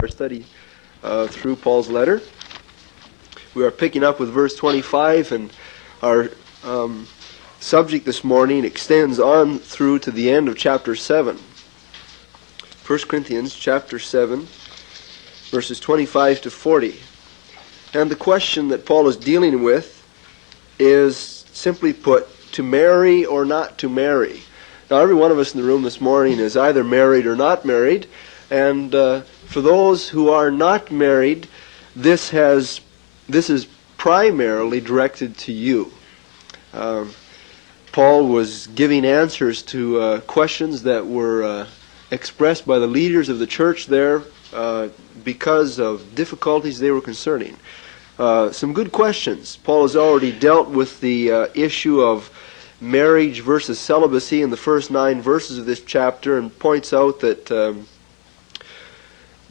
Our study through Paul's letter. We are picking up with verse 25, and our subject this morning extends on through to the end of chapter 7. 1 Corinthians chapter 7, verses 25 to 40. And the question that Paul is dealing with is, simply put, to marry or not to marry. Now, every one of us in the room this morning is either married or not married, and for those who are not married, this is primarily directed to you. Paul was giving answers to questions that were expressed by the leaders of the church there because of difficulties they were concerning. Some good questions. Paul has already dealt with the issue of marriage versus celibacy in the first 9 verses of this chapter, and points out that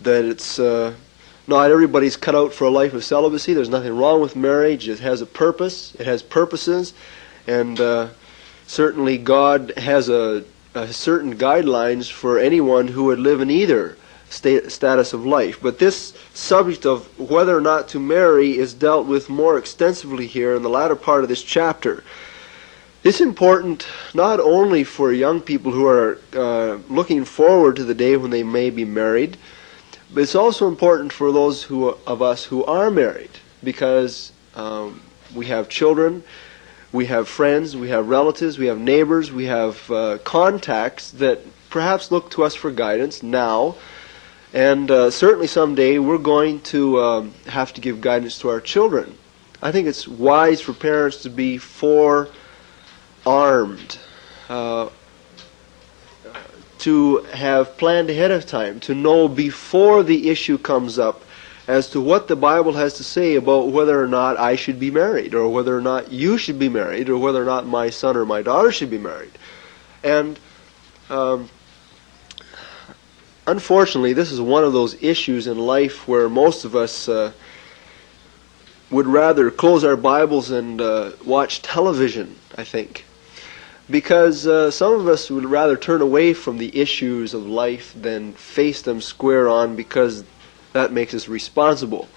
it's not everybody's cut out for a life of celibacy. There's nothing wrong with marriage. It has a purpose. It has purposes, and certainly God has a certain guidelines for anyone who would live in either status of life. But this subject of whether or not to marry is dealt with more extensively here in the latter part of this chapter. It's important not only for young people who are looking forward to the day when they may be married, but it's also important for those of us who are married, because we have children, we have friends, we have relatives, we have neighbors, we have contacts that perhaps look to us for guidance now, and certainly someday we're going to have to give guidance to our children. I think it's wise for parents to be forearmed, to have planned ahead of time, to know before the issue comes up as to what the Bible has to say about whether or not I should be married, or whether or not you should be married, or whether or not my son or my daughter should be married. And unfortunately, this is one of those issues in life where most of us would rather close our Bibles and watch television, I think. Because some of us would rather turn away from the issues of life than face them square on, because that makes us responsible.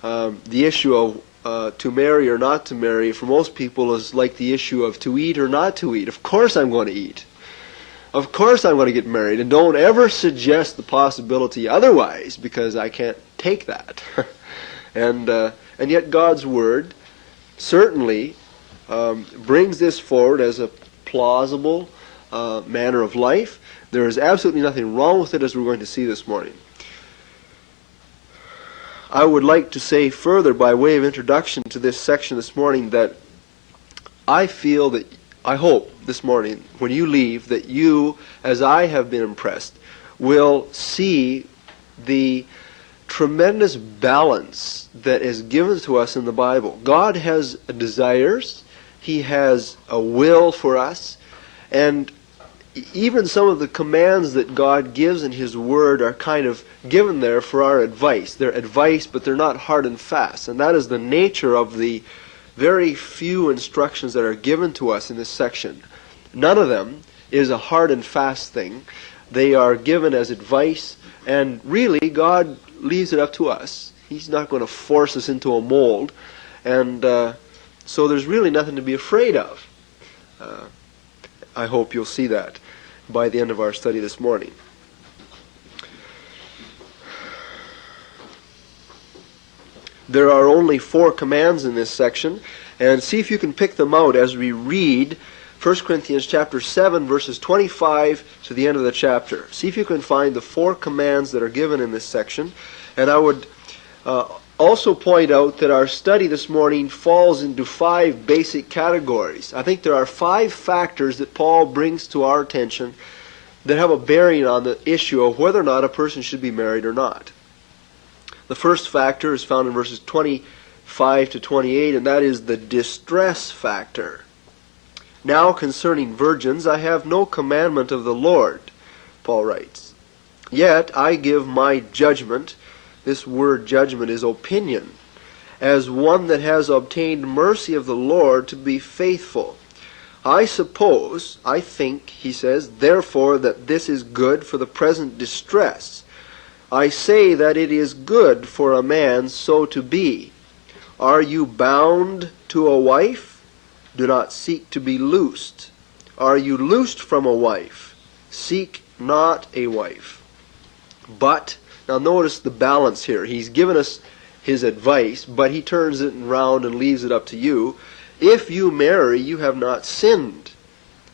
The issue of to marry or not to marry for most people is like the issue of to eat or not to eat. Of course I'm going to eat. Of course I'm going to get married, and don't ever suggest the possibility otherwise, because I can't take that. And yet God's Word certainly brings this forward as a plausible manner of life. There is absolutely nothing wrong with it, as we're going to see this morning. I would like to say further, by way of introduction to this section this morning, that I feel that, I hope this morning, when you leave, that you, as I have been impressed, will see the tremendous balance that is given to us in the Bible. God has desires. He has a will for us, and even some of the commands that God gives in His Word are kind of given there for our advice. They're advice, but they're not hard and fast, and that is the nature of the very few instructions that are given to us in this section. None of them is a hard and fast thing. They are given as advice, and really God leaves it up to us. He's not going to force us into a mold, and so there's really nothing to be afraid of. I hope you'll see that by the end of our study this morning. There are only 4 commands in this section, and see if you can pick them out as we read 1 Corinthians chapter 7, verses 25 to the end of the chapter. See if you can find the 4 commands that are given in this section. And I would also point out that our study this morning falls into 5 basic categories. I think there are 5 factors that Paul brings to our attention that have a bearing on the issue of whether or not a person should be married or not. The first factor is found in verses 25 to 28, and that is the distress factor. Now concerning virgins, I have no commandment of the Lord, Paul writes. Yet I give my judgment. This word judgment is opinion, as one that has obtained mercy of the Lord to be faithful. I suppose, I think, he says, therefore that this is good for the present distress, I say that it is good for a man so to be. Are you bound to a wife? Do not seek to be loosed. Are you loosed from a wife? Seek not a wife. But, now notice the balance here. He's given us his advice, but he turns it around and leaves it up to you. If you marry, you have not sinned.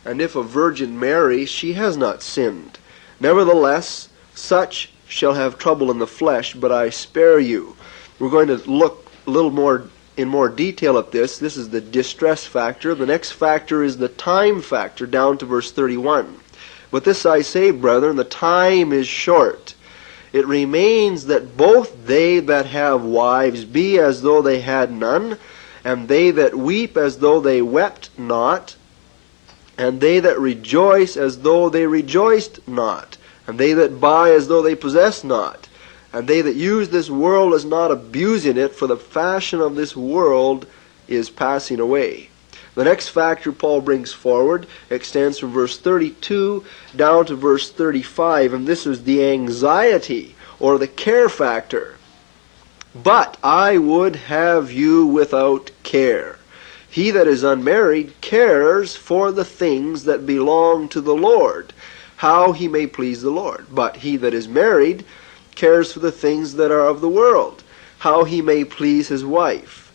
And if a virgin marry, she has not sinned. Nevertheless, such shall have trouble in the flesh, but I spare you. We're going to look a little more in more detail at this. This is the distress factor. The next factor is the time factor, down to verse 31. But this I say, brethren, the time is short. It remains that both they that have wives be as though they had none, and they that weep as though they wept not, and they that rejoice as though they rejoiced not, and they that buy as though they possess not, and they that use this world as not abusing it, for the fashion of this world is passing away. The next factor Paul brings forward extends from verse 32 down to verse 35, and this is the anxiety or the care factor. But I would have you without care. He that is unmarried cares for the things that belong to the Lord, how he may please the Lord. But he that is married cares for the things that are of the world, how he may please his wife.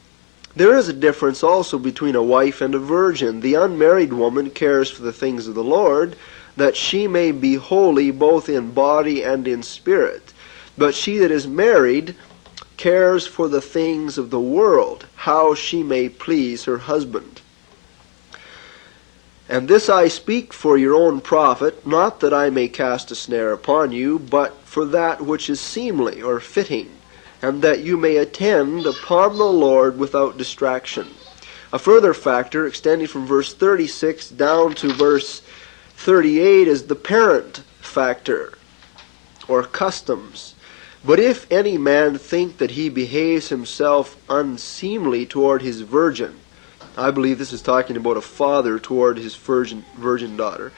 There is a difference also between a wife and a virgin. The unmarried woman cares for the things of the Lord, that she may be holy both in body and in spirit. But she that is married cares for the things of the world, how she may please her husband. And this I speak for your own profit, not that I may cast a snare upon you, but for that which is seemly or fitting, and that you may attend upon the Lord without distraction. A further factor, extending from verse 36 down to verse 38, is the parent factor, or customs. But if any man think that he behaves himself unseemly toward his virgin, I believe this is talking about a father toward his virgin daughter,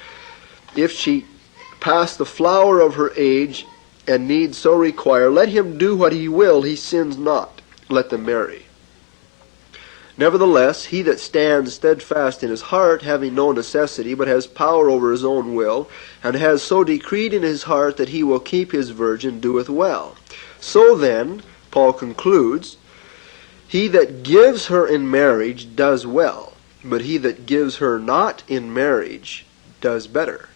if she pass the flower of her age and need so require, let him do what he will, he sins not. Let them marry. Nevertheless, he that stands steadfast in his heart, having no necessity, but has power over his own will, and has so decreed in his heart that he will keep his virgin, doeth well. So then, Paul concludes, he that gives her in marriage does well, but he that gives her not in marriage does better.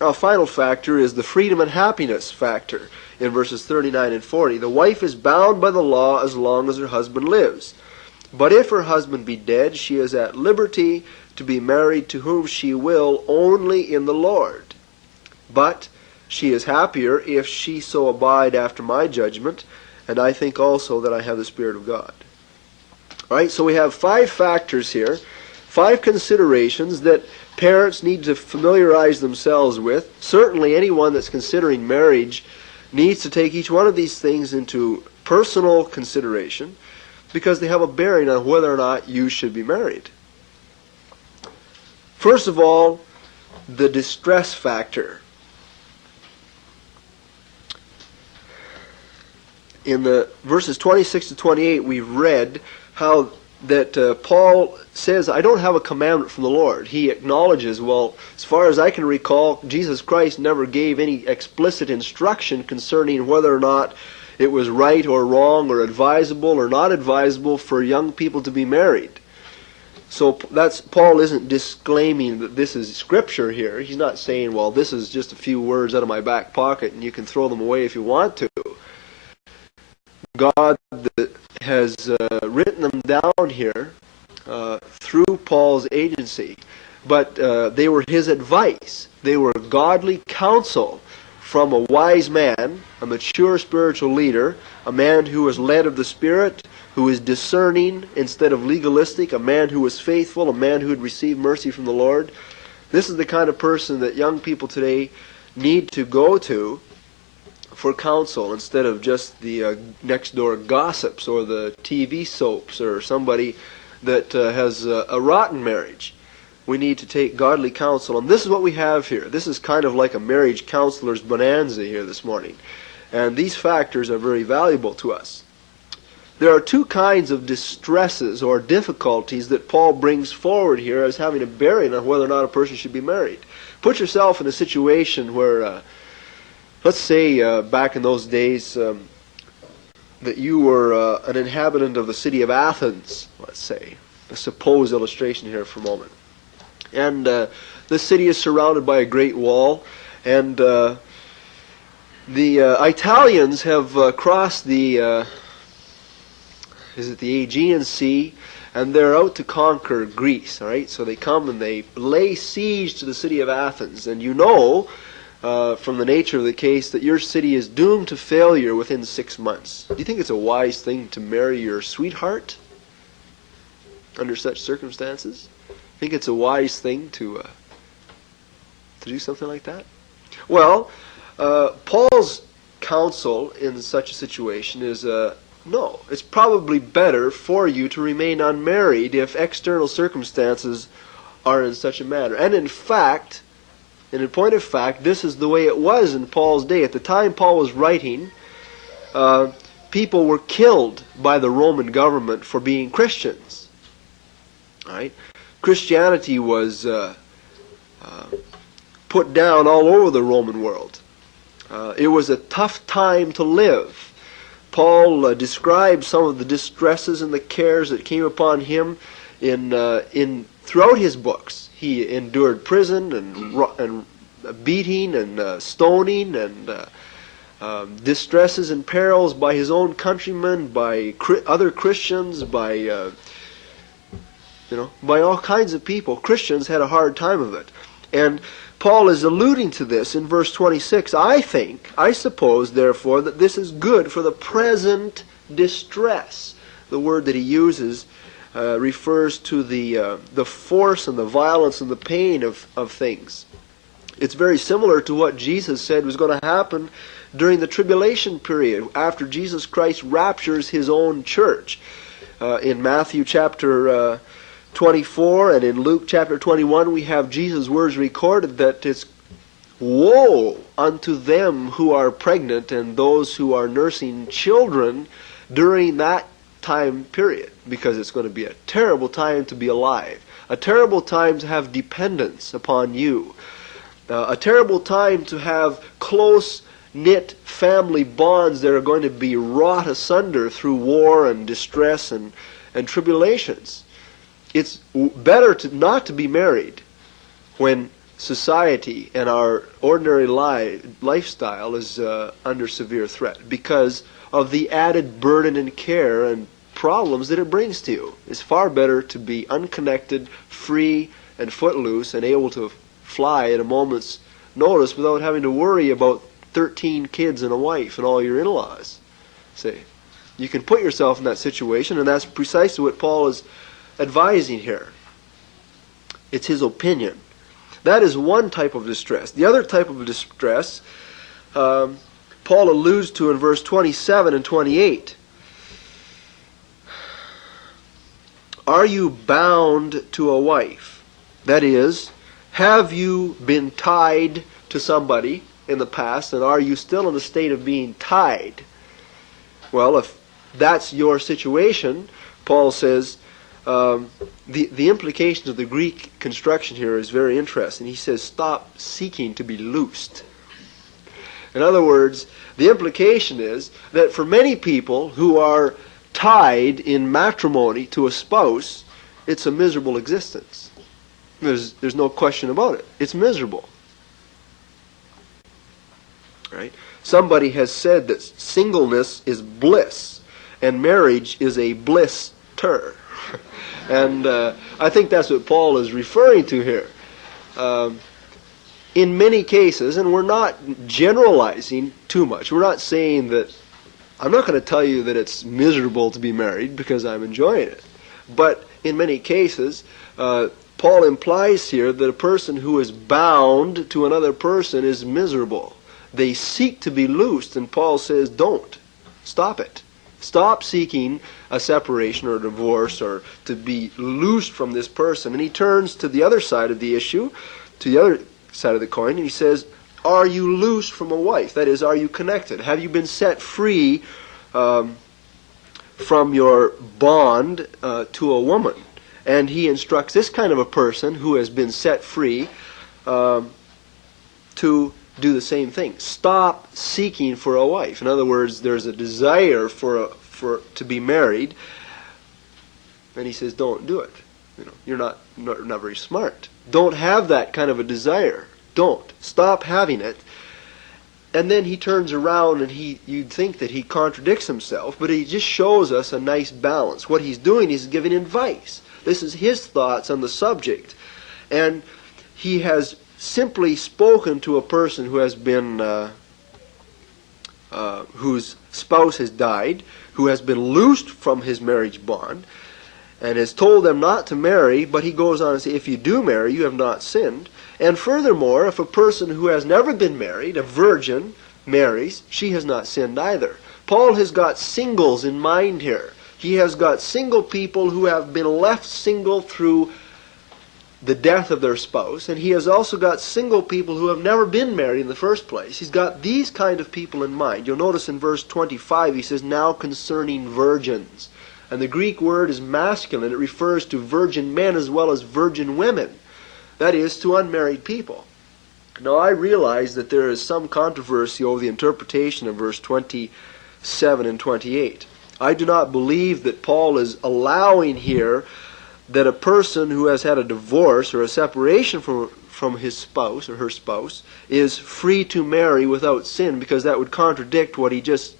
Now, a final factor is the freedom and happiness factor in verses 39 and 40. The wife is bound by the law as long as her husband lives. But if her husband be dead, she is at liberty to be married to whom she will, only in the Lord. But she is happier if she so abide after my judgment, and I think also that I have the Spirit of God. All right, so we have 5 factors here, 5 considerations that parents need to familiarize themselves with. Certainly anyone that's considering marriage needs to take each one of these things into personal consideration, because they have a bearing on whether or not you should be married. First of all, the distress factor. In the verses 26 to 28, we've read how that Paul says, I don't have a commandment from the Lord. He acknowledges, well, as far as I can recall, Jesus Christ never gave any explicit instruction concerning whether or not it was right or wrong or advisable or not advisable for young people to be married. So Paul isn't disclaiming that this is Scripture here. He's not saying, well, this is just a few words out of my back pocket and you can throw them away if you want to. God has written them down here through Paul's agency. But they were his advice. They were godly counsel from a wise man, a mature spiritual leader, a man who was led of the Spirit, who is discerning instead of legalistic, a man who was faithful, a man who had received mercy from the Lord. This is the kind of person that young people today need to go to for counsel instead of just the next door gossips or the TV soaps or somebody that has a rotten marriage. We need to take godly counsel, and this is what we have here. This is kind of like a marriage counselor's bonanza here this morning. And these factors are very valuable to us. There are two kinds of distresses or difficulties that Paul brings forward here as having a bearing on whether or not a person should be married. Put yourself in a situation where, let's say back in those days that you were an inhabitant of the city of Athens, let's say. A supposed illustration here for a moment. And the city is surrounded by a great wall, and the Italians have crossed the Aegean Sea, and they're out to conquer Greece. All right, so they come and they lay siege to the city of Athens, and you know from the nature of the case that your city is doomed to failure within 6 months. Do you think it's a wise thing to marry your sweetheart under such circumstances? Think it's a wise thing to do something like that? Well, Paul's counsel in such a situation is no. It's probably better for you to remain unmarried if external circumstances are in such a manner. And in fact, in point of fact, this is the way it was in Paul's day. At the time Paul was writing, people were killed by the Roman government for being Christians. Right? Christianity was put down all over the Roman world. It was a tough time to live. Paul describes some of the distresses and the cares that came upon him throughout his books. He endured prison and beating and stoning and distresses and perils by his own countrymen, by other Christians, by all kinds of people. Christians had a hard time of it. And Paul is alluding to this in verse 26. I suppose, therefore, that this is good for the present distress. The word that he uses refers to the force and the violence and the pain of things. It's very similar to what Jesus said was going to happen during the tribulation period, after Jesus Christ raptures his own church. In Matthew chapter 24 and in Luke chapter 21, we have Jesus' words recorded that it's woe unto them who are pregnant and those who are nursing children during that time period, because it's going to be a terrible time to be alive, a terrible time to have dependence upon you, a terrible time to have close-knit family bonds that are going to be wrought asunder through war and distress and tribulations. It's better not to be married when society and our ordinary lifestyle is under severe threat because of the added burden and care and problems that it brings to you. It's far better to be unconnected, free, and footloose and able to fly at a moment's notice without having to worry about 13 kids and a wife and all your in-laws. See, you can put yourself in that situation, and that's precisely what Paul is advising here. It's his opinion. That is one type of distress. The other type of distress Paul alludes to in verse 27 and 28. Are you bound to a wife? That is, have you been tied to somebody in the past, and are you still in a state of being tied? Well, if that's your situation, Paul says, the implications of the Greek construction here is very interesting. He says, stop seeking to be loosed. In other words, the implication is that for many people who are tied in matrimony to a spouse, it's a miserable existence. There's no question about it. It's miserable. Right? Somebody has said that singleness is bliss, and marriage is a blister. And I think that's what Paul is referring to here. In many cases, and we're not generalizing too much, we're not saying that, I'm not going to tell you that it's miserable to be married because I'm enjoying it. But in many cases, Paul implies here that a person who is bound to another person is miserable. They seek to be loosed, and Paul says, don't. Stop it. Stop seeking a separation or a divorce or to be loosed from this person. And he turns to the other side of the issue, to the other side of the coin, and he says, Are you loose from a wife? That is, are you connected? Have you been set free from your bond to a woman? And he instructs this kind of a person who has been set free to do the same thing. Stop seeking for a wife. In other words, there's a desire to be married, and he says, don't do it. You're not very smart. Don't have that kind of a desire. Don't. Stop having it. And then he turns around and you'd think that he contradicts himself, but he just shows us a nice balance. What he's doing is giving advice. This is his thoughts on the subject. And he has simply spoken to a person who has been, whose spouse has died, who has been loosed from his marriage bond, and has told them not to marry, but he goes on to say, if you do marry, you have not sinned. And furthermore, if a person who has never been married, a virgin, marries, she has not sinned either. Paul has got singles in mind here. He has got single people who have been left single through the death of their spouse, and he has also got single people who have never been married in the first place. He's got these kind of people in mind. You'll notice in verse 25 he says, now concerning virgins. And the Greek word is masculine. It refers to virgin men as well as virgin women. That is, to unmarried people. Now I realize that there is some controversy over the interpretation of verse 27 and 28. I do not believe that Paul is allowing here that a person who has had a divorce or a separation from his spouse or her spouse is free to marry without sin, because that would contradict what he just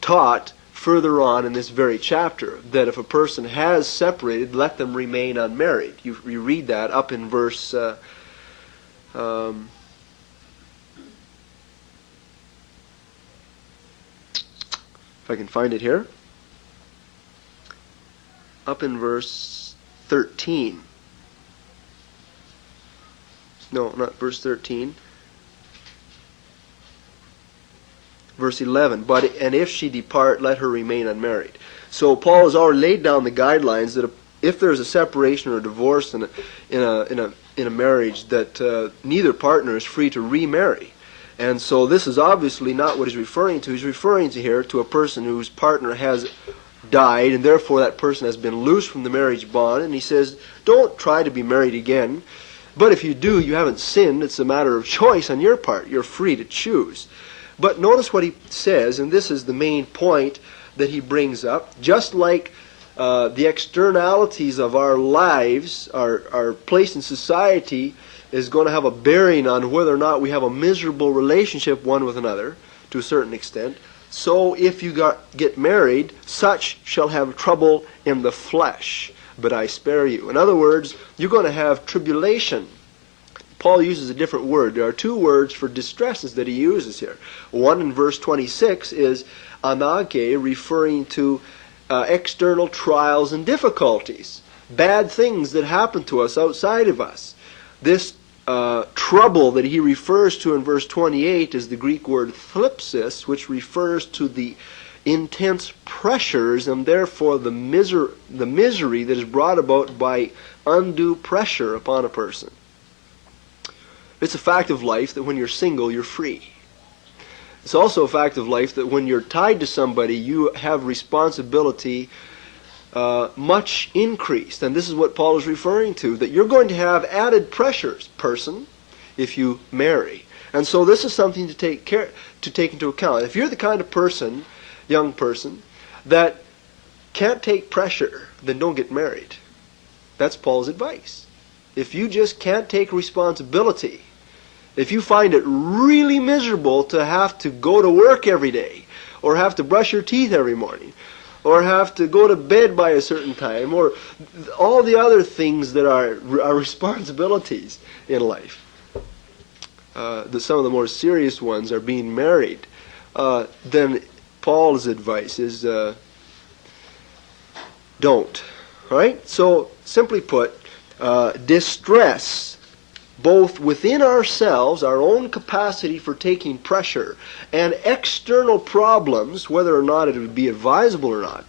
taught further on in this very chapter, that if a person has separated, let them remain unmarried. You read that up in verse if I can find it here, up in verse 13. No, not verse 13. Verse 11, and if she depart, let her remain unmarried. So Paul has already laid down the guidelines that if there's a separation or a divorce in a marriage, that neither partner is free to remarry. And so this is obviously not what he's referring to. He's referring to here to a person whose partner has died, and therefore that person has been loosed from the marriage bond. And he says, don't try to be married again. But if you do, you haven't sinned. It's a matter of choice on your part. You're free to choose. But notice what he says, and this is the main point that he brings up. Just like the externalities of our lives, our place in society, is going to have a bearing on whether or not we have a miserable relationship one with another, to a certain extent. So if you get married, such shall have trouble in the flesh, but I spare you. In other words, you're going to have tribulation. Paul uses a different word. There are two words for distresses that he uses here. One in verse 26 is anage, referring to external trials and difficulties, bad things that happen to us outside of us. This trouble that he refers to in verse 28 is the Greek word thlipsis, which refers to the intense pressures and therefore the misery that is brought about by undue pressure upon a person. It's a fact of life that when you're single, you're free. It's also a fact of life that when you're tied to somebody, you have responsibility much increased. And this is what Paul is referring to, that you're going to have added pressures, person, if you marry. And so this is something to take into account. If you're the kind of person, young person, that can't take pressure, then don't get married. That's Paul's advice. If you just can't take responsibility, if you find it really miserable to have to go to work every day, or have to brush your teeth every morning, or have to go to bed by a certain time, or all the other things that are responsibilities in life, some of the more serious ones are being married, then Paul's advice is don't. All right? So, simply put, distress, both within ourselves, our own capacity for taking pressure, and external problems, whether or not it would be advisable or not,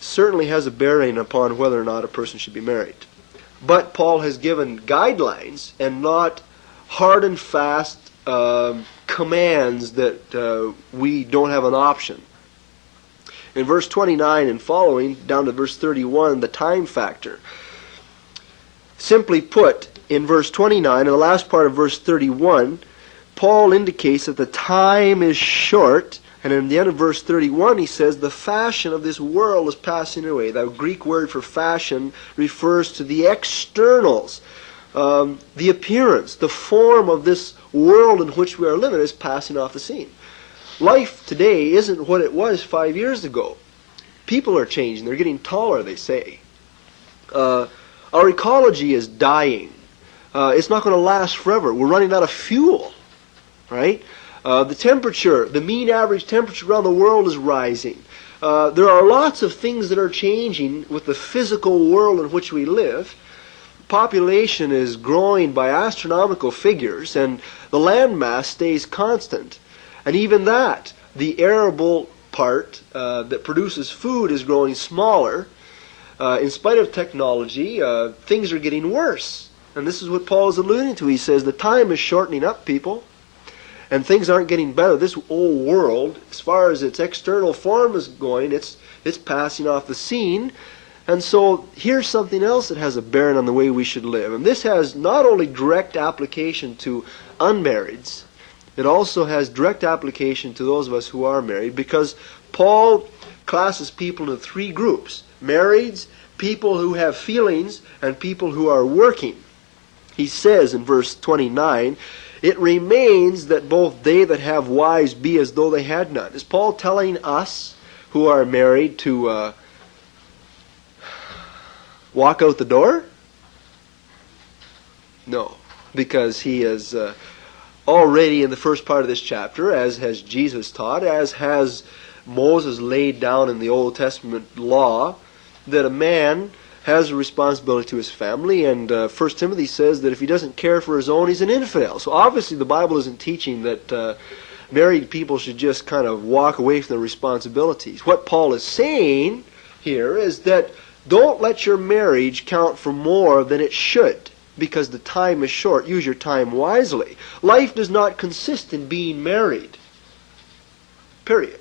certainly has a bearing upon whether or not a person should be married. But Paul has given guidelines and not hard and fast commands that we don't have an option. In verse 29 and following, down to verse 31, the time factor. Simply put, in verse 29 and the last part of verse 31, Paul indicates that the time is short, and in the end of verse 31 he says the fashion of this world is passing away. The Greek word for fashion refers to the externals. The appearance, the form of this world in which we are living is passing off the scene. Life today isn't what it was 5 years ago. People are changing. They're getting taller, they say. Our ecology is dying. It's not going to last forever. We're running out of fuel, right? The temperature, the mean average temperature around the world is rising. There are lots of things that are changing with the physical world in which we live. Population is growing by astronomical figures, and the land mass stays constant. And even that, the arable part that produces food is growing smaller. In spite of technology, things are getting worse. And this is what Paul is alluding to. He says the time is shortening up, people, and things aren't getting better. This old world, as far as its external form is going, it's passing off the scene. And so here's something else that has a bearing on the way we should live. And this has not only direct application to unmarrieds, it also has direct application to those of us who are married, because Paul classes people into three groups: marrieds, people who have feelings, and people who are working. He says in verse 29, it remains that both they that have wives be as though they had none. Is Paul telling us who are married to walk out the door? No, because he is already in the first part of this chapter, as has Jesus taught, as has Moses laid down in the Old Testament law, that a man has a responsibility to his family, and 1 Timothy says that if he doesn't care for his own, he's an infidel. So obviously the Bible isn't teaching that married people should just kind of walk away from their responsibilities. What Paul is saying here is that don't let your marriage count for more than it should, because the time is short. Use your time wisely. Life does not consist in being married. Period.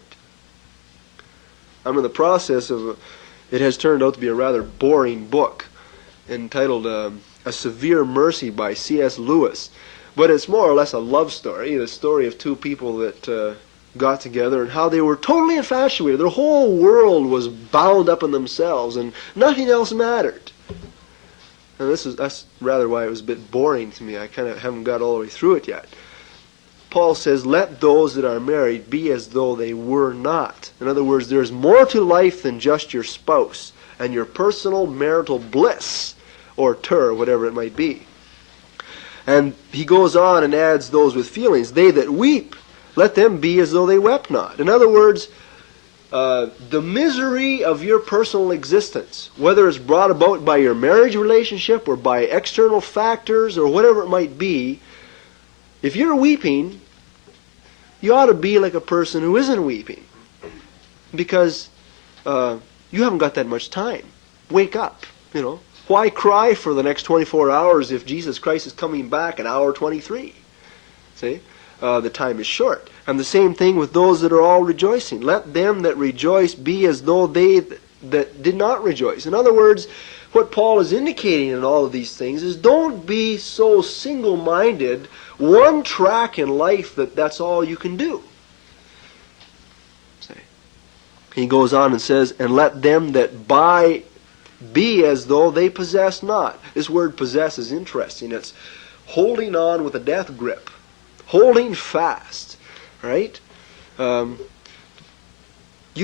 I'm in the process of it has turned out to be a rather boring book entitled A Severe Mercy by C.S. Lewis. But it's more or less a love story, the story of two people that got together and how they were totally infatuated. Their whole world was bound up in themselves and nothing else mattered. And that's rather why it was a bit boring to me. I kind of haven't got all the way through it yet. Paul says, let those that are married be as though they were not. In other words, there's more to life than just your spouse and your personal marital bliss, or whatever it might be. And he goes on and adds those with feelings. They that weep, let them be as though they wept not. In other words, the misery of your personal existence, whether it's brought about by your marriage relationship or by external factors or whatever it might be, if you're weeping, you ought to be like a person who isn't weeping, because you haven't got that much time. Wake up, Why cry for the next 24 hours if Jesus Christ is coming back in hour 23? See? The time is short. And the same thing with those that are all rejoicing. Let them that rejoice be as though they that did not rejoice. In other words, what Paul is indicating in all of these things is don't be so single-minded, one track in life that's all you can do. See? He goes on and says, and let them that buy be as though they possess not. This word possess is interesting. It's holding on with a death grip. Holding fast, right? You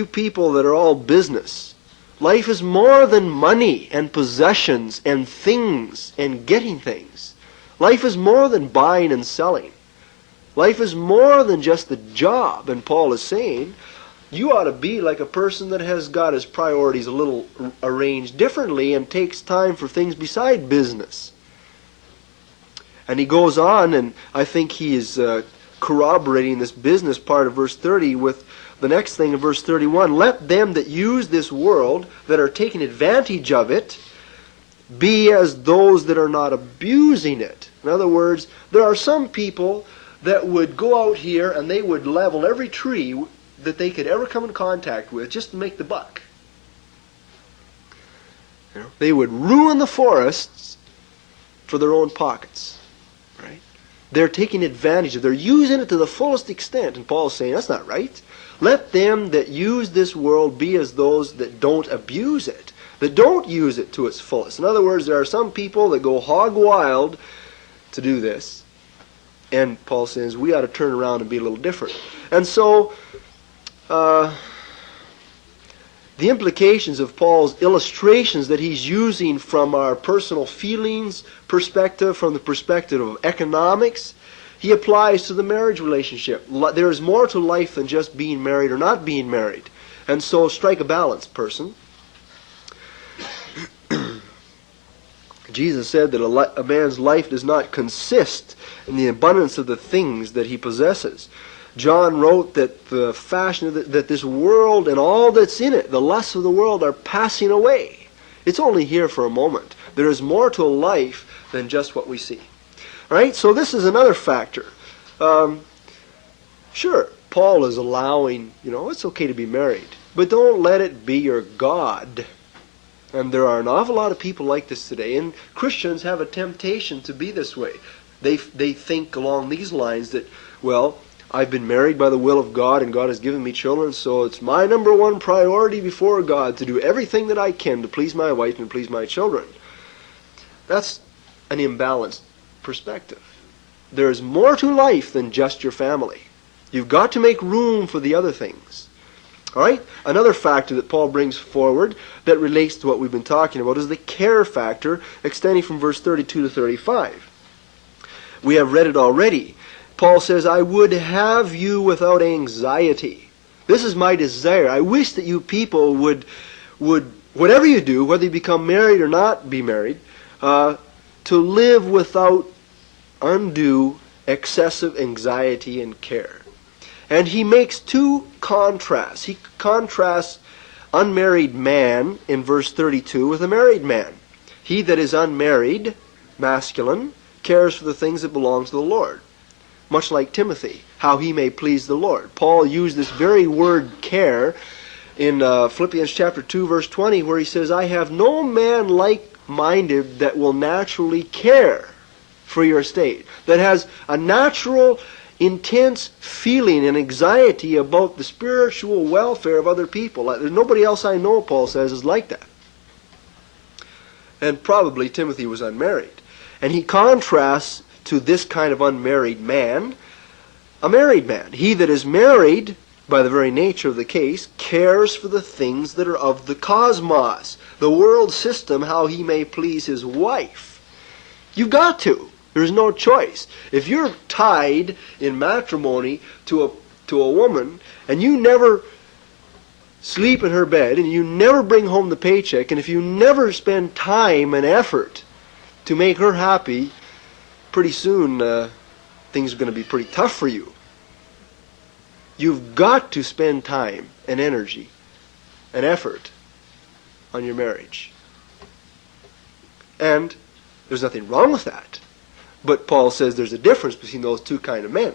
people that are all business, life is more than money and possessions and things and getting things. Life is more than buying and selling. Life is more than just the job. And Paul is saying, you ought to be like a person that has got his priorities a little arranged differently and takes time for things beside business. And he goes on, and I think he is corroborating this business part of verse 30 with the next thing in verse 31. Let them that use this world, that are taking advantage of it, be as those that are not abusing it. In other words, there are some people that would go out here and they would level every tree that they could ever come in contact with just to make the buck. They would ruin the forests for their own pockets. Right? They're taking advantage of it. They're using it to the fullest extent. And Paul's saying, that's not right. Let them that use this world be as those that don't abuse it, that don't use it to its fullest. In other words, there are some people that go hog wild to do this. And Paul says, we ought to turn around and be a little different. And so, the implications of Paul's illustrations that he's using from our personal feelings perspective, from the perspective of economics, he applies to the marriage relationship. There is more to life than just being married or not being married. And so strike a balance, person. Jesus said that a man's life does not consist in the abundance of the things that he possesses. John wrote that the fashion that this world and all that's in it, the lusts of the world, are passing away. It's only here for a moment. There is more to life than just what we see. All right, so this is another factor. Sure, Paul is allowing, it's okay to be married, but don't let it be your God. And there are an awful lot of people like this today, and Christians have a temptation to be this way. They think along these lines that, well, I've been married by the will of God, and God has given me children, so it's my number one priority before God to do everything that I can to please my wife and please my children. That's an imbalanced perspective. There is more to life than just your family. You've got to make room for the other things. All right? Another factor that Paul brings forward that relates to what we've been talking about is the care factor, extending from verse 32 to 35. We have read it already. Paul says, I would have you without anxiety. This is my desire. I wish that you people would whatever you do, whether you become married or not be married, to live without undue, excessive anxiety and care. And he makes two contrasts. He contrasts unmarried man in verse 32 with a married man. He that is unmarried, masculine, cares for the things that belong to the Lord. Much like Timothy, how he may please the Lord. Paul used this very word care in Philippians chapter 2, verse 20, where he says, I have no man like-minded that will naturally care for your estate, that has a natural, intense feeling and anxiety about the spiritual welfare of other people. There's nobody else I know, Paul says, is like that. And probably Timothy was unmarried. And he contrasts to this kind of unmarried man, a married man. He that is married, by the very nature of the case, cares for the things that are of the cosmos, the world system, how he may please his wife. You've got to. There's no choice. If you're tied in matrimony to a woman, and you never sleep in her bed, and you never bring home the paycheck, and if you never spend time and effort to make her happy, pretty soon things are going to be pretty tough for you. You've got to spend time and energy and effort on your marriage. And there's nothing wrong with that. But Paul says there's a difference between those two kind of men.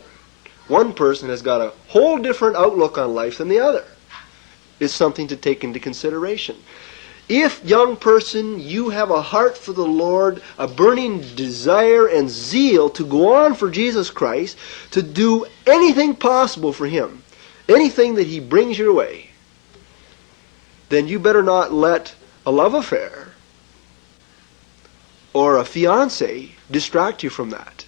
One person has got a whole different outlook on life than the other. It's something to take into consideration. If, young person, you have a heart for the Lord, a burning desire and zeal to go on for Jesus Christ, to do anything possible for Him, anything that He brings your way, then you better not let a love affair or a fiancé distract you from that.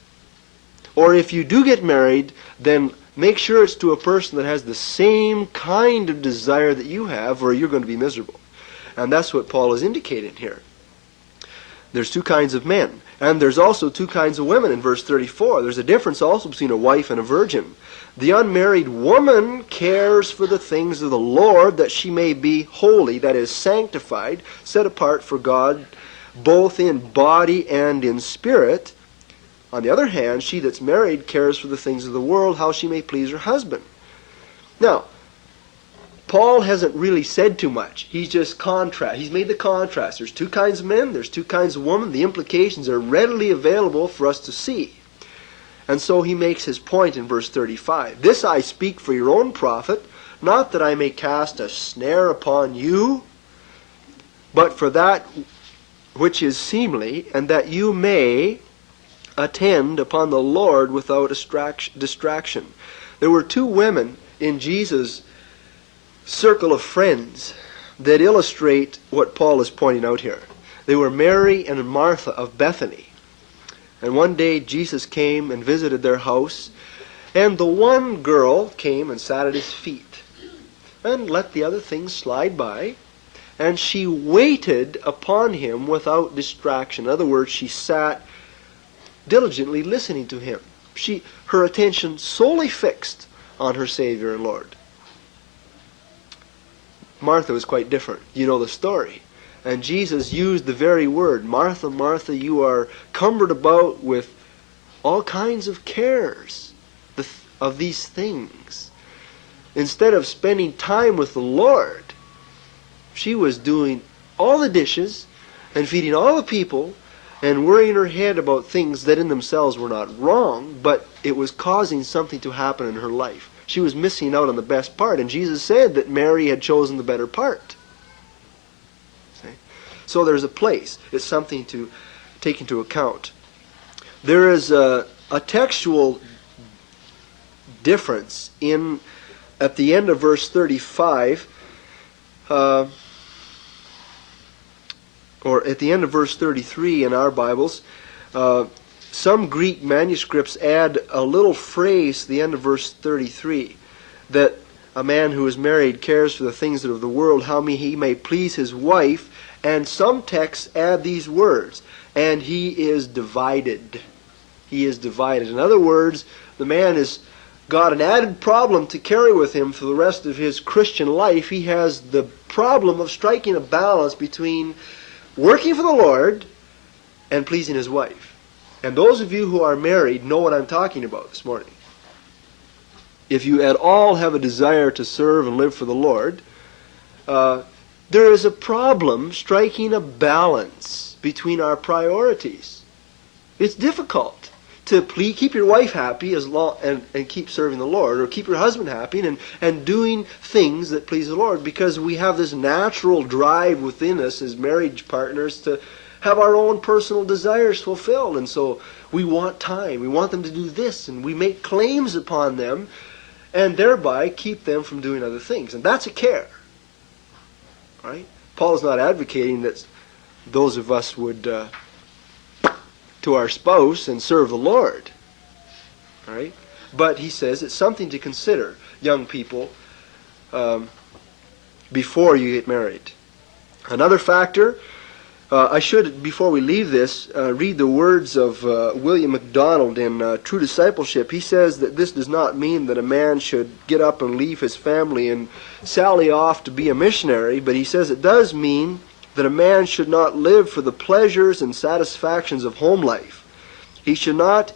Or if you do get married, then make sure it's to a person that has the same kind of desire that you have, or you're going to be miserable. And that's what Paul is indicating here. There's two kinds of men. And there's also two kinds of women in verse 34. There's a difference also between a wife and a virgin. The unmarried woman cares for the things of the Lord, that she may be holy, that is, sanctified, set apart for God, both in body and in spirit. On the other hand, she that's married cares for the things of the world, how she may please her husband. Now, Paul hasn't really said too much. He's just he's made the contrast. There's two kinds of men, there's two kinds of women. The implications are readily available for us to see. And so he makes his point in verse 35. This I speak for your own profit, not that I may cast a snare upon you, but for that which is seemly, and that you may attend upon the Lord without distraction. There were two women in Jesus' circle of friends that illustrate what Paul is pointing out here. They were Mary and Martha of Bethany. And one day Jesus came and visited their house, and the one girl came and sat at his feet and let the other things slide by, and she waited upon him without distraction. In other words, she sat diligently listening to him. Her attention solely fixed on her Savior and Lord. Martha was quite different. You know the story. And Jesus used the very word, Martha, Martha, you are cumbered about with all kinds of cares of these things. Instead of spending time with the Lord, she was doing all the dishes and feeding all the people and worrying her head about things that in themselves were not wrong, but it was causing something to happen in her life. She was missing out on the best part, and Jesus said that Mary had chosen the better part. So there's a place. It's something to take into account. There is a textual difference at the end of verse 35, or at the end of verse 33 in our Bibles. Some Greek manuscripts add a little phrase at the end of verse 33, that a man who is married cares for the things of the world, how he may please his wife. And some texts add these words, and he is divided. He is divided. In other words, the man has got an added problem to carry with him for the rest of his Christian life. He has the problem of striking a balance between working for the Lord and pleasing his wife. And those of you who are married know what I'm talking about this morning. If you at all have a desire to serve and live for the Lord, there is a problem striking a balance between our priorities. It's difficult to keep your wife happy and keep serving the Lord, or keep your husband happy and doing things that please the Lord, because we have this natural drive within us as marriage partners to have our own personal desires fulfilled. And so we want time. We want them to do this, and we make claims upon them and thereby keep them from doing other things. And that's a care. Right? Paul is not advocating that those of us would to our spouse and serve the Lord. Right? But he says it's something to consider, young people, before you get married. Another factor, I should, before we leave this, read the words of William MacDonald in True Discipleship. He says that this does not mean that a man should get up and leave his family and sally off to be a missionary, but he says it does mean that a man should not live for the pleasures and satisfactions of home life. He should not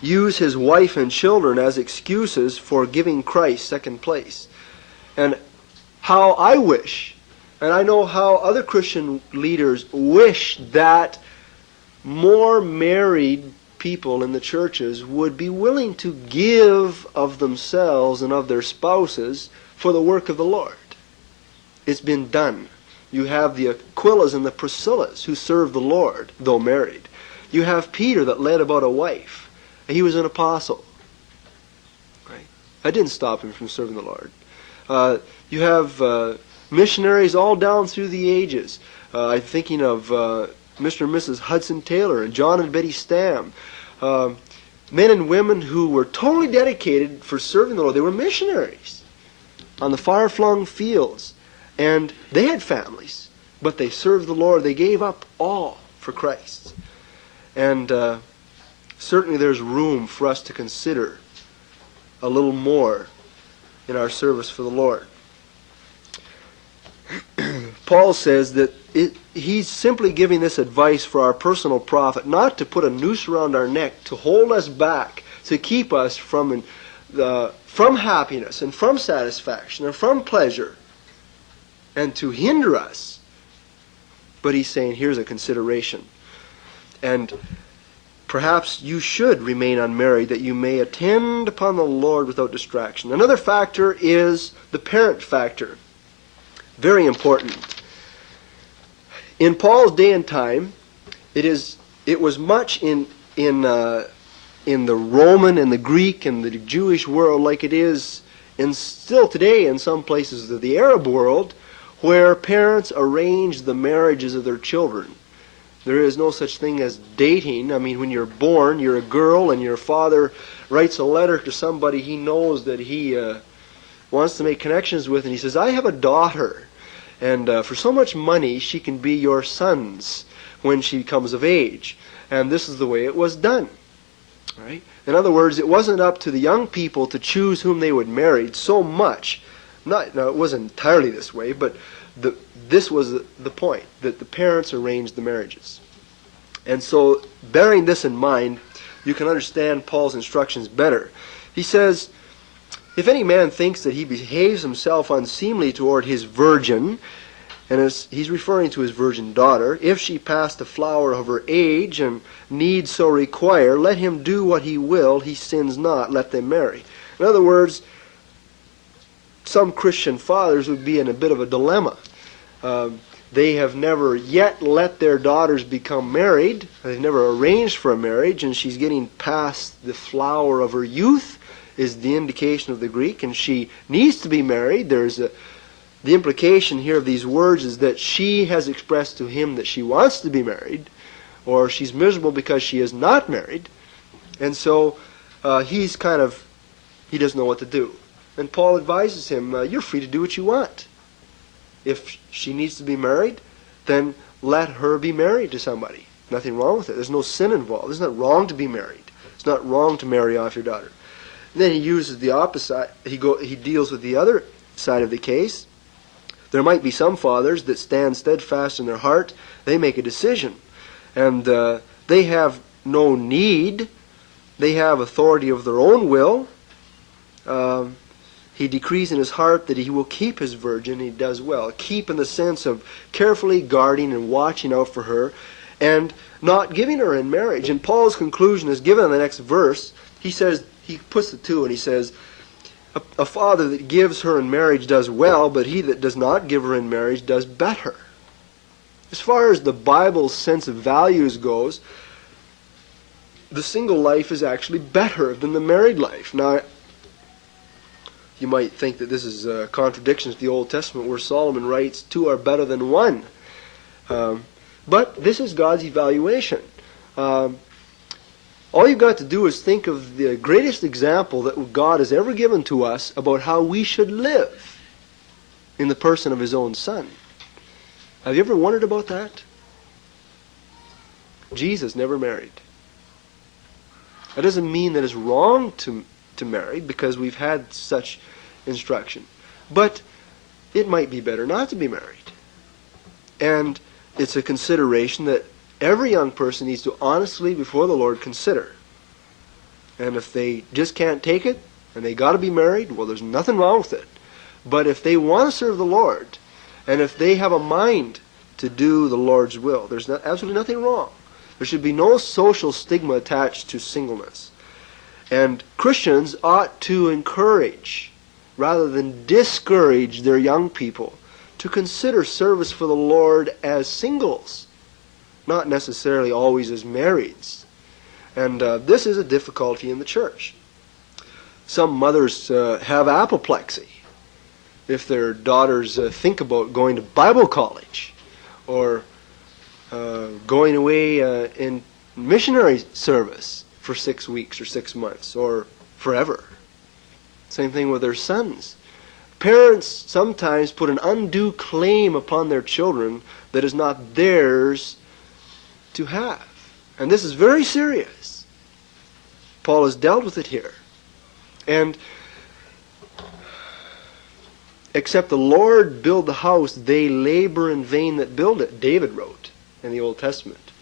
use his wife and children as excuses for giving Christ second place. And how I wish, and I know how other Christian leaders wish, that more married people in the churches would be willing to give of themselves and of their spouses for the work of the Lord. It's been done. You have the Aquilas and the Priscillas who served the Lord, though married. You have Peter that led about a wife. He was an apostle. Right? That didn't stop him from serving the Lord. You have missionaries all down through the ages. I'm thinking of Mr. and Mrs. Hudson Taylor and John and Betty Stam. Men and women who were totally dedicated for serving the Lord. They were missionaries on the far-flung fields. And they had families, but they served the Lord. They gave up all for Christ. And certainly there's room for us to consider a little more in our service for the Lord. Paul says that he's simply giving this advice for our personal profit, not to put a noose around our neck, to hold us back, to keep us from happiness and from satisfaction and from pleasure, and to hinder us. But he's saying, here's a consideration. And perhaps you should remain unmarried, that you may attend upon the Lord without distraction. Another factor is the parent factor. Very important. In Paul's day and time, it was much in the Roman and the Greek and the Jewish world, like it is still today in some places of the Arab world, where parents arrange the marriages of their children. There is no such thing as dating. I mean, when you're born, you're a girl, and your father writes a letter to somebody he knows that he wants to make connections with, and he says, I have a daughter, and for so much money she can be your son's when she comes of age. And this is the way it was done. Right? In other words, it wasn't up to the young people to choose whom they would marry so much. Now, it wasn't entirely this way, but this was the point, that the parents arranged the marriages. And so, bearing this in mind, you can understand Paul's instructions better. He says, if any man thinks that he behaves himself unseemly toward his virgin, and he's referring to his virgin daughter, if she pass the flower of her age and need so require, let him do what he will, he sins not, let them marry. In other words, some Christian fathers would be in a bit of a dilemma. They have never yet let their daughters become married. They've never arranged for a marriage, and she's getting past the flower of her youth, is the indication of the Greek, and she needs to be married. The implication here of these words is that she has expressed to him that she wants to be married, or she's miserable because she is not married, and so he doesn't know what to do. And Paul advises him, you're free to do what you want. If she needs to be married, then let her be married to somebody. Nothing wrong with it. There's no sin involved. It's not wrong to be married. It's not wrong to marry off your daughter. And then he uses the opposite. He deals with the other side of the case. There might be some fathers that stand steadfast in their heart. They make a decision. And they have no need. They have authority of their own will. He decrees in his heart that he will keep his virgin, and he does well. Keep in the sense of carefully guarding and watching out for her, and not giving her in marriage. And Paul's conclusion is given in the next verse. He puts the two, and he says, a father that gives her in marriage does well, but he that does not give her in marriage does better. As far as the Bible's sense of values goes, the single life is actually better than the married life. Now, you might think that this is a contradiction to the Old Testament, where Solomon writes, two are better than one. But this is God's evaluation. All you've got to do is think of the greatest example that God has ever given to us about how we should live in the person of his own Son. Have you ever wondered about that? Jesus never married. That doesn't mean that it's wrong to marry, because we've had such instruction. But it might be better not to be married. And it's a consideration that every young person needs to honestly, before the Lord, consider. And if they just can't take it, and they got to be married, well, there's nothing wrong with it. But if they want to serve the Lord, and if they have a mind to do the Lord's will, there's absolutely nothing wrong. There should be no social stigma attached to singleness. And Christians ought to encourage, rather than discourage, their young people to consider service for the Lord as singles, not necessarily always as marrieds. And this is a difficulty in the church. Some mothers have apoplexy if their daughters think about going to Bible college, or going away in missionary service for 6 weeks or 6 months or forever. Same thing with their sons. Parents sometimes put an undue claim upon their children that is not theirs to have. And this is very serious. Paul has dealt with it here. And except the Lord build the house, they labor in vain that build it, David wrote in the Old Testament,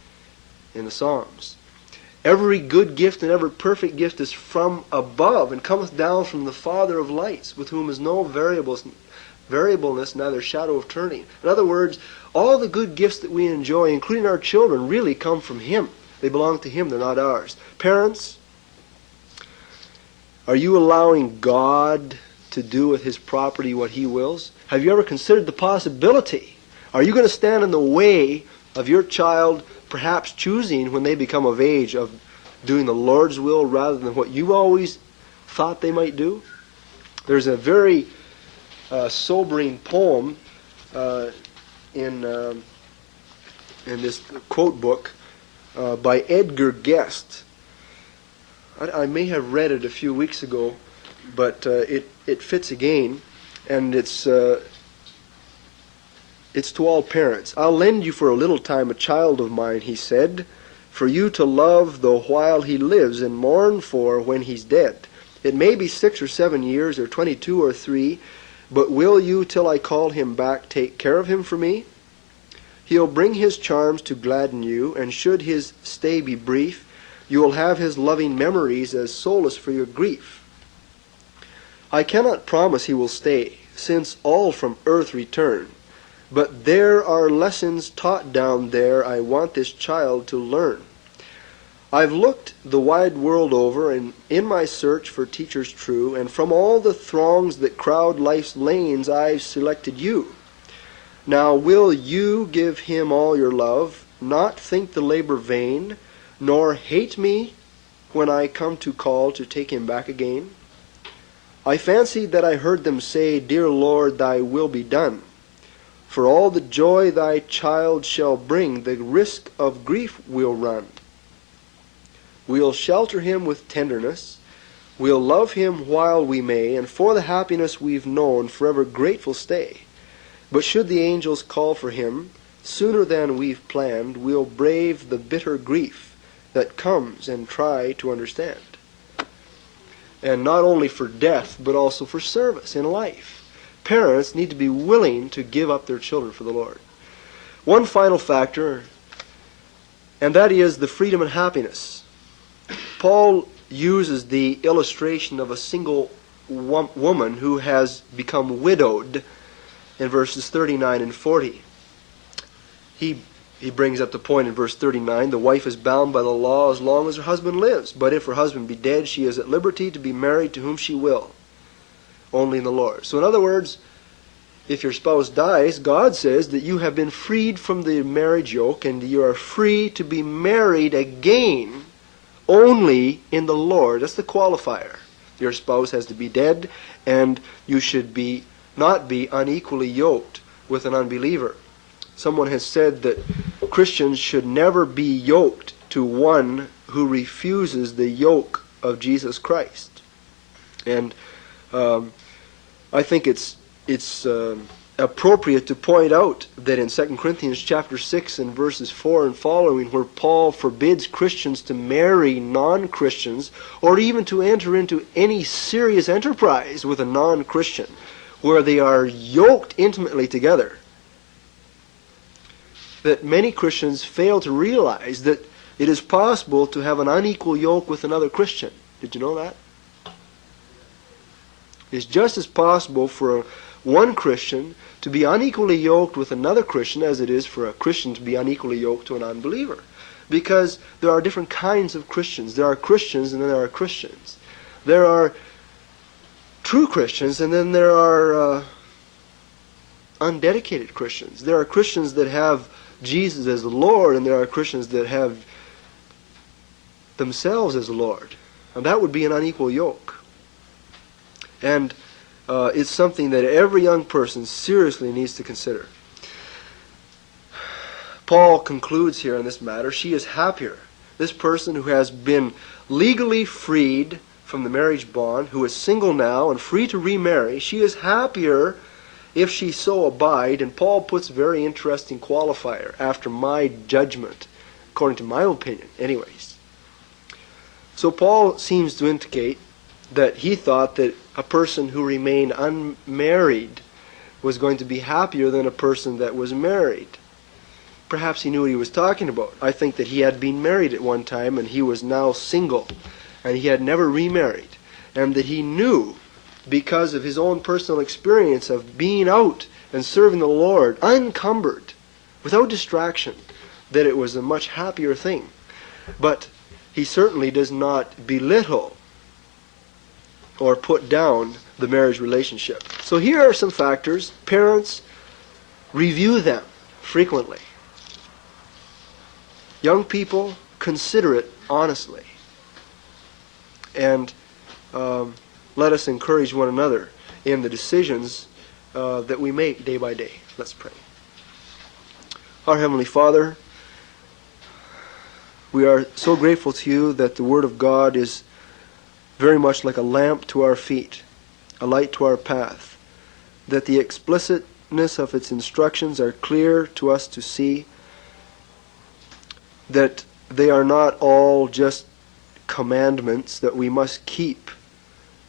in the Psalms. Every good gift and every perfect gift is from above, and cometh down from the Father of lights, with whom is no variableness, neither shadow of turning. In other words, all the good gifts that we enjoy, including our children, really come from him. They belong to Him. They're not ours. Parents, are you allowing God to do with His property what He wills? Have you ever considered the possibility? Are you going to stand in the way of your child perhaps choosing, when they become of age, of doing the Lord's will rather than what you always thought they might do? There's a very sobering poem in this quote book by Edgar Guest. I may have read it a few weeks ago, but it fits again, and it's to all parents. "I'll lend you for a little time a child of mine," he said, "for you to love the while he lives and mourn for when he's dead. It may be 6 or 7 years, or 22 or 3, but will you, till I call him back, take care of him for me? He'll bring his charms to gladden you, and should his stay be brief, you will have his loving memories as solace for your grief. I cannot promise he will stay, since all from earth return, but there are lessons taught down there I want this child to learn. I've looked the wide world over, and in my search for teachers true, and from all the throngs that crowd life's lanes I've selected you. Now will you give him all your love, not think the labor vain, nor hate me when I come to call to take him back again? I fancied that I heard them say, 'Dear Lord, thy will be done.' For all the joy thy child shall bring, the risk of grief we'll run. We'll shelter him with tenderness, we'll love him while we may, and for the happiness we've known forever grateful stay. But should the angels call for him, sooner than we've planned, we'll brave the bitter grief that comes and try to understand." And not only for death, but also for service in life. Parents need to be willing to give up their children for the Lord. One final factor, and that is the freedom and happiness. Paul uses the illustration of a single woman who has become widowed in verses 39 and 40. He brings up the point in verse 39, "The wife is bound by the law as long as her husband lives. But if her husband be dead, she is at liberty to be married to whom she will, only in the Lord." So in other words, if your spouse dies, God says that you have been freed from the marriage yoke, and you are free to be married again only in the Lord. That's the qualifier. Your spouse has to be dead, and you should not be unequally yoked with an unbeliever. Someone has said that Christians should never be yoked to one who refuses the yoke of Jesus Christ. And I think it's appropriate to point out that in 2 Corinthians chapter 6 and verses 4 and following, where Paul forbids Christians to marry non-Christians or even to enter into any serious enterprise with a non-Christian where they are yoked intimately together, that many Christians fail to realize that it is possible to have an unequal yoke with another Christian. Did you know that? It's just as possible for one Christian to be unequally yoked with another Christian as it is for a Christian to be unequally yoked to an unbeliever. Because there are different kinds of Christians. There are Christians and then there are Christians. There are true Christians and then there are undedicated Christians. There are Christians that have Jesus as the Lord, and there are Christians that have themselves as the Lord. And that would be an unequal yoke. And it's something that every young person seriously needs to consider. Paul concludes here on this matter, she is happier. This person who has been legally freed from the marriage bond, who is single now and free to remarry, she is happier if she so abide. And Paul puts a very interesting qualifier, after my judgment, according to my opinion anyways. So Paul seems to indicate that he thought that a person who remained unmarried was going to be happier than a person that was married. Perhaps he knew what he was talking about. I think that he had been married at one time and he was now single and he had never remarried, and that he knew, because of his own personal experience of being out and serving the Lord unencumbered, without distraction, that it was a much happier thing. But he certainly does not belittle or put down the marriage relationship. So here are some factors. Parents, review them frequently. Young people, consider it honestly. And let us encourage one another in the decisions that we make day by day. Let's pray. Our Heavenly Father, we are so grateful to you that the Word of God is very much like a lamp to our feet, a light to our path, that the explicitness of its instructions are clear to us to see, that they are not all just commandments that we must keep,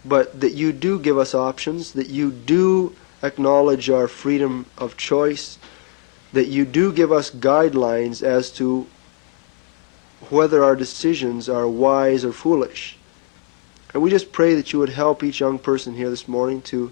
but that you do give us options, that you do acknowledge our freedom of choice, that you do give us guidelines as to whether our decisions are wise or foolish. And we just pray that you would help each young person here this morning to